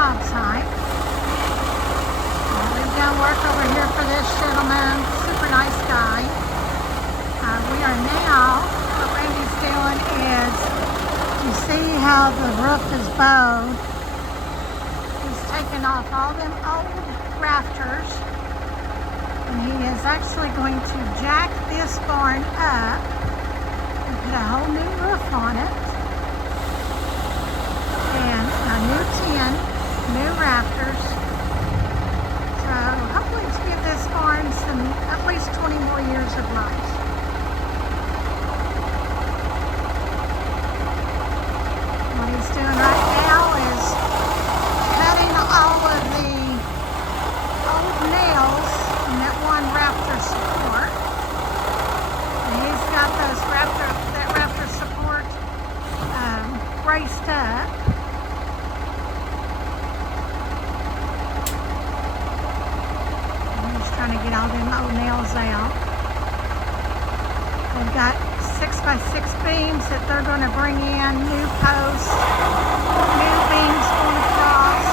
job site. We've done work over here for this gentleman, super nice guy. We are now, what Randy's doing is, you see how the roof is bowed. He's taken off all them old rafters, and he is actually going to jack this barn up and put a whole new roof on it, and a new tin, new rafters. So hopefully to give this barn some at least 20 more years of life. What he's doing right now is cutting all of the old nails in that one rafter support. And he's got that rafter support braced up. And he's trying to get all them old nails out. They've got 6x6 beams that they're going to bring in, new posts, new beams going across.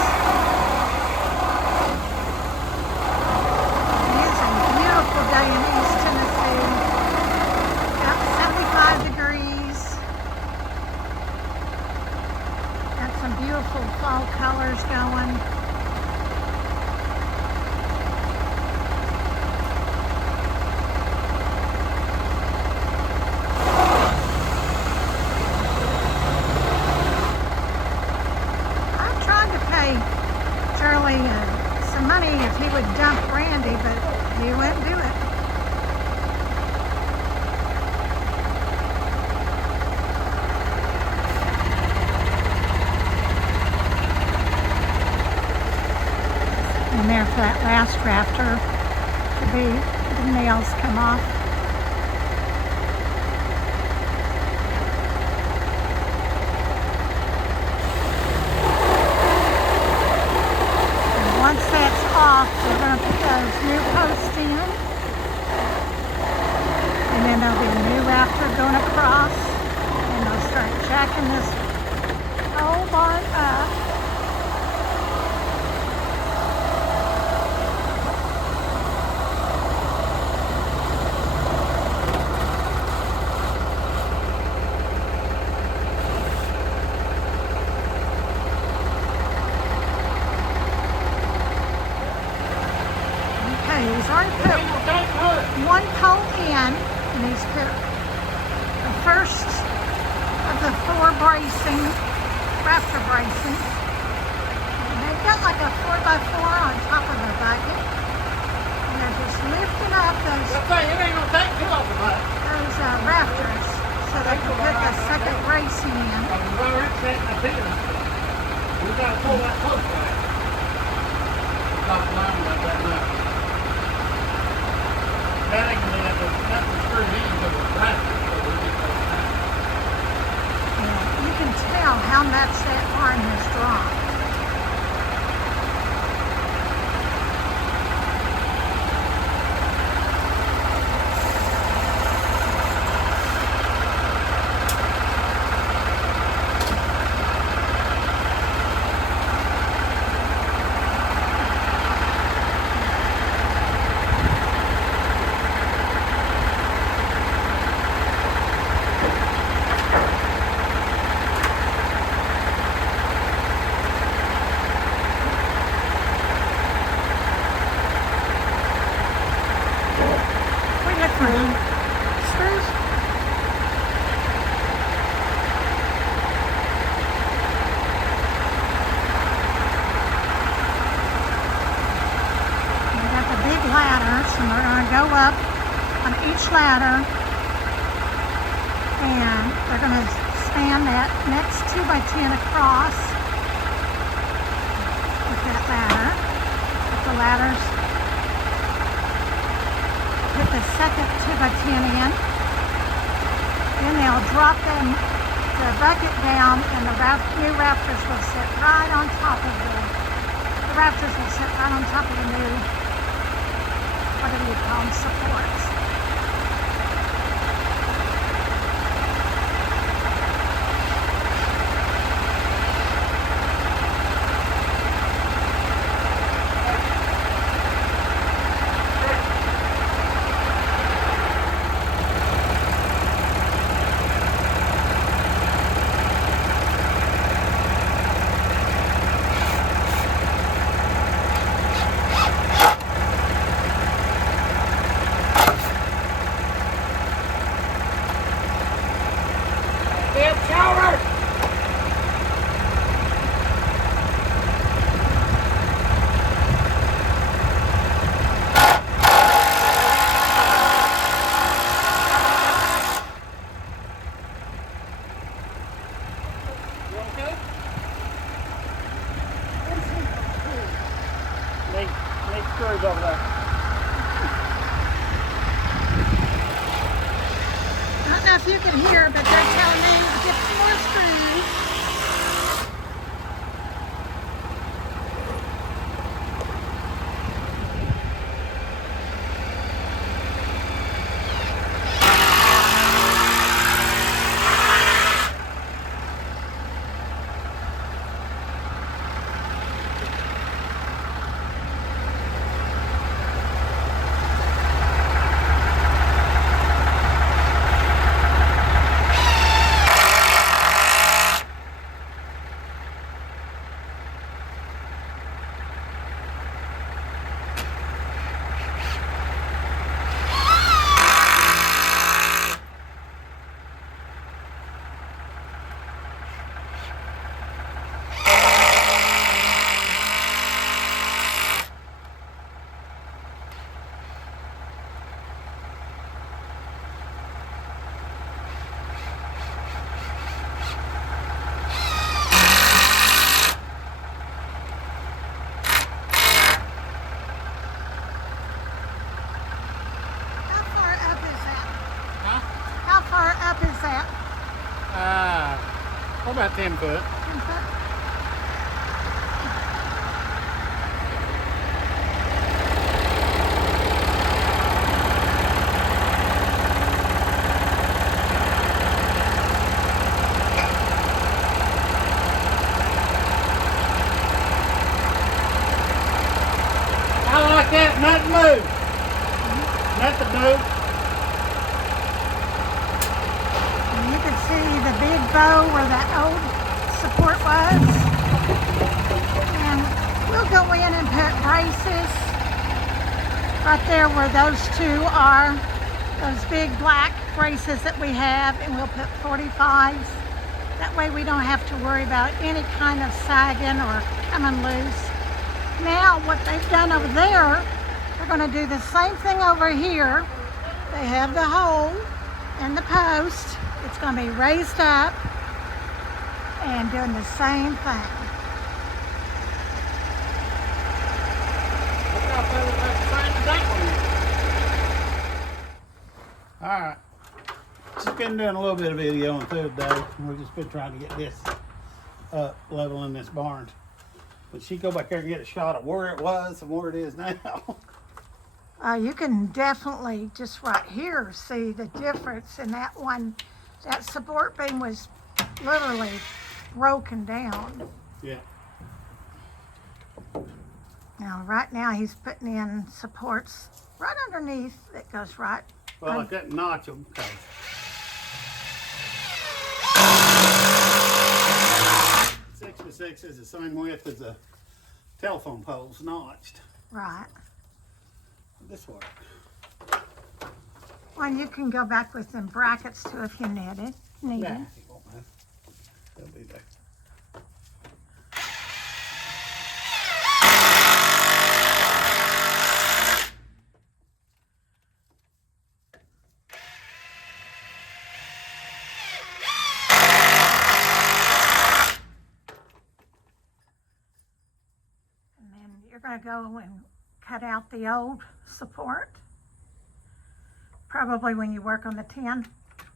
It is a beautiful day in East Tennessee. About 75 degrees. Got some beautiful fall colors going. Charlie some money if he would dump Randy, but he wouldn't do it. And there for that last rafter to be the nails come off. Once that's off, we're going to put those new posts in, and then there'll be a new rafter going across, and they'll start jacking this whole barn up. He's already put one pole in, and he's put the first of the 4 rafter bracing. And they've got like a 4x4 on top of the bucket. And they're just lifting up those rafters so they can put the second bracing in. We got to pull that post back. Stop lying about that now. That ain't gonna have nothing screwed in to the rafters, so we'll get those back. Yeah, you can tell how much that barn has dropped. Screws. We got the big ladders, and we're going to go up on each ladder, and they're going to span that next 2x10 across with that ladder. With the ladders. Put the second 2x10 in. Then they'll drop the bucket down, and the new rafters will sit right on top of the rafters will sit right on top of the new, whatever you call them, supports. if you can hear, but they're telling me to get some more screws. How far up is that? Huh? How far up is that? About 10 foot. 10 foot? I like that. Nothing move. Nothing move. And you can see the big bow where that old support was. And we'll go in and put braces right there where those two are. Those big black braces that we have, and we'll put 45s. That way we don't have to worry about any kind of sagging or coming loose. Now what they've done over there, they're going to do the same thing over here. They have the hole and the post. It's going to be raised up and doing the same thing. Look how far that's trying to that one. All right. Just been doing a little bit of video on through today. We've just been trying to get this leveling this barn. But she go back there and get a shot of where it was and where it is now. You can definitely just right here see the difference in that one. That support beam was literally broken down. Yeah. Now, right now he's putting in supports right underneath that goes right. Well, I couldn't notch them because 6x6 is the same width as a telephone pole's notched. Right. This work. Well, you can go back with them brackets too if you need it. Nah, it won't matter. They'll be there. And then you're going to go and cut out the old support. Probably when you work on the 10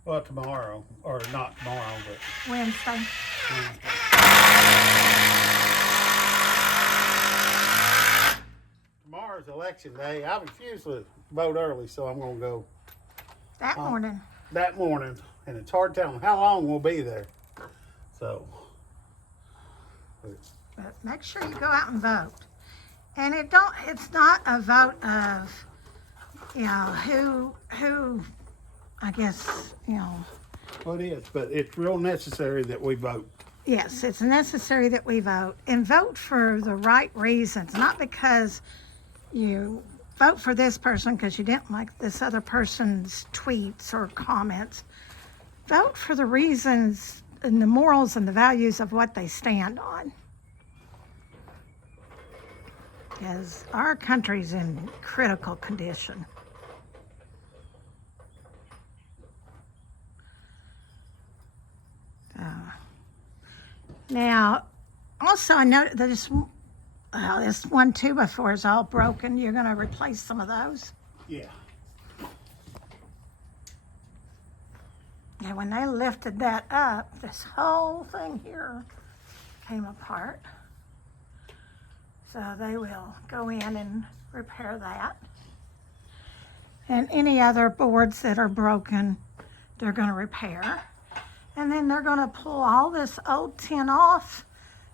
Well, tomorrow, or not tomorrow, but Wednesday. Tomorrow's election day. I refuse to vote early, so I'm going to go That morning. that morning, and it's hard telling how long we'll be there. So, But make sure you go out and vote. And it's not a vote of, you know, who, I guess, you know. well, it is, but it's real necessary that we vote. Yes, it's necessary that we vote and vote for the right reasons, not because you vote for this person because you didn't like this other person's tweets or comments. Vote for the reasons and the morals and the values of what they stand on. Because our country's in critical condition. Now, also I noticed that this 1 2x4 is all broken. You're going to replace some of those. Yeah. And when they lifted that up, this whole thing here came apart. So they will go in and repair that. And any other boards that are broken, they're going to repair. And then they're going to pull all this old tin off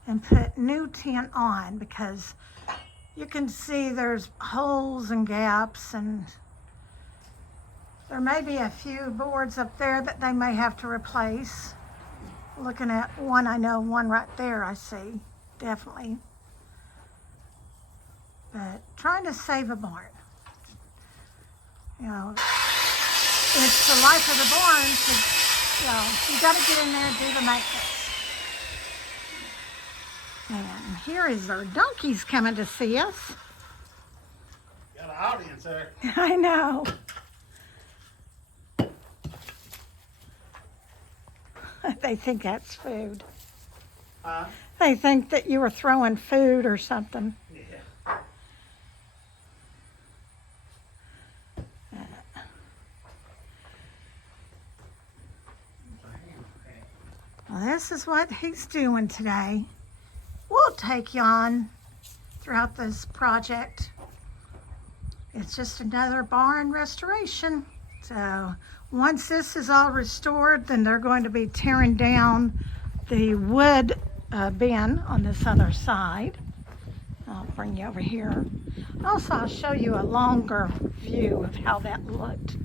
and put new tin on, because you can see there's holes and gaps, and there may be a few boards up there that they may have to replace. Looking at one, I know one right there I see, definitely. But trying to save a barn. You know, it's the life of the barn, so, you know, you got to get in there and do the maintenance. And here is our donkeys coming to see us. Got an audience there. I know. They think that's food. They think that you were throwing food or something. Yeah. Well, this is what he's doing today. We'll take you on throughout this project. It's just another barn restoration. So once this is all restored, then they're going to be tearing down the wood bin on this other side. I'll bring you over here. Also, I'll show you a longer view of how that looked.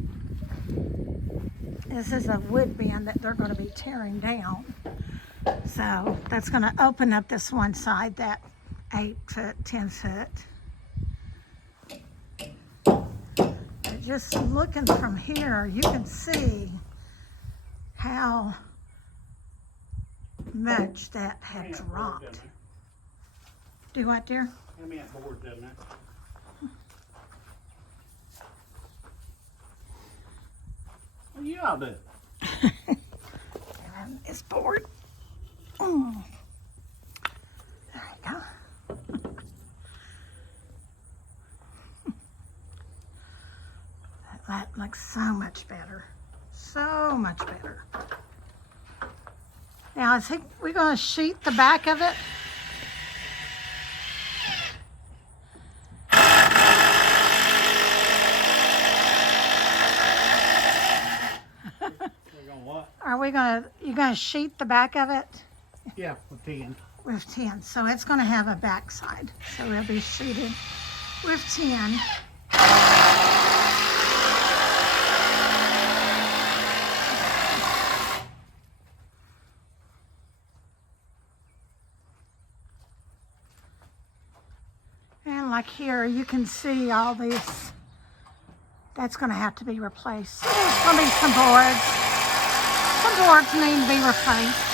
This is a wood bin that they're going to be tearing down. So that's going to open up this one side, that 8 foot, 10 foot. But just looking from here, you can see how much that had dropped. Do what, dear? Give me that board, doesn't it? Well, yeah, I'll do it. And this board. Mm. There you go. That looks so much better. So much better. Now, I think we're going to sheet the back of it. You're gonna sheet the back of it? Yeah, with 10. With 10. So it's gonna have a back side. So it'll be sheeted with 10. And like here, you can see all these. That's gonna have to be replaced. So there's gonna be some boards. Some boards need to be replaced.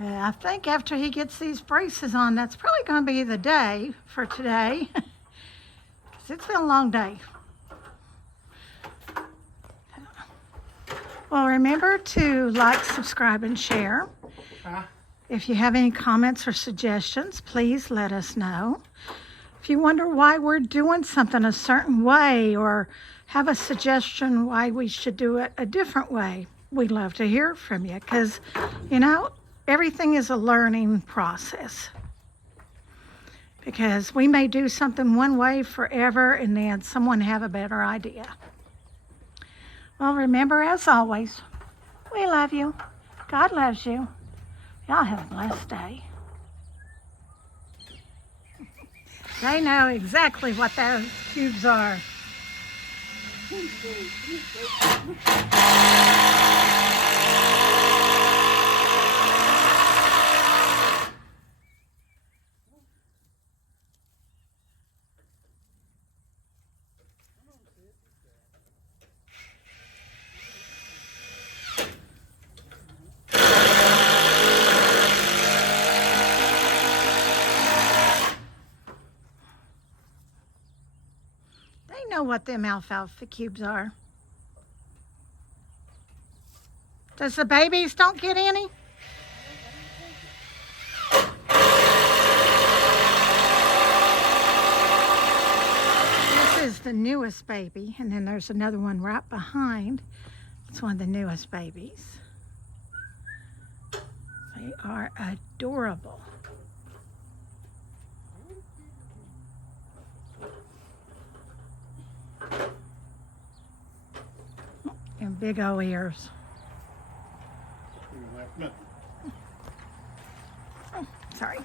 I think after he gets these braces on, that's probably going to be the day for today. Because it's been a long day. Well, remember to like, subscribe, and share. If you have any comments or suggestions, please let us know. If you wonder why we're doing something a certain way, or have a suggestion why we should do it a different way, we'd love to hear from you, because, you know, everything is a learning process. Because we may do something one way forever and then someone have a better idea. Well, remember, as always, we love you. God loves you. Y'all have a blessed day. They know exactly what those cubes are. They know what them alfalfa cubes are. Does the babies don't get any? This is the newest baby, and then there's another one right behind. It's one of the newest babies. They are adorable. And big old ears. You like nothing. Sorry.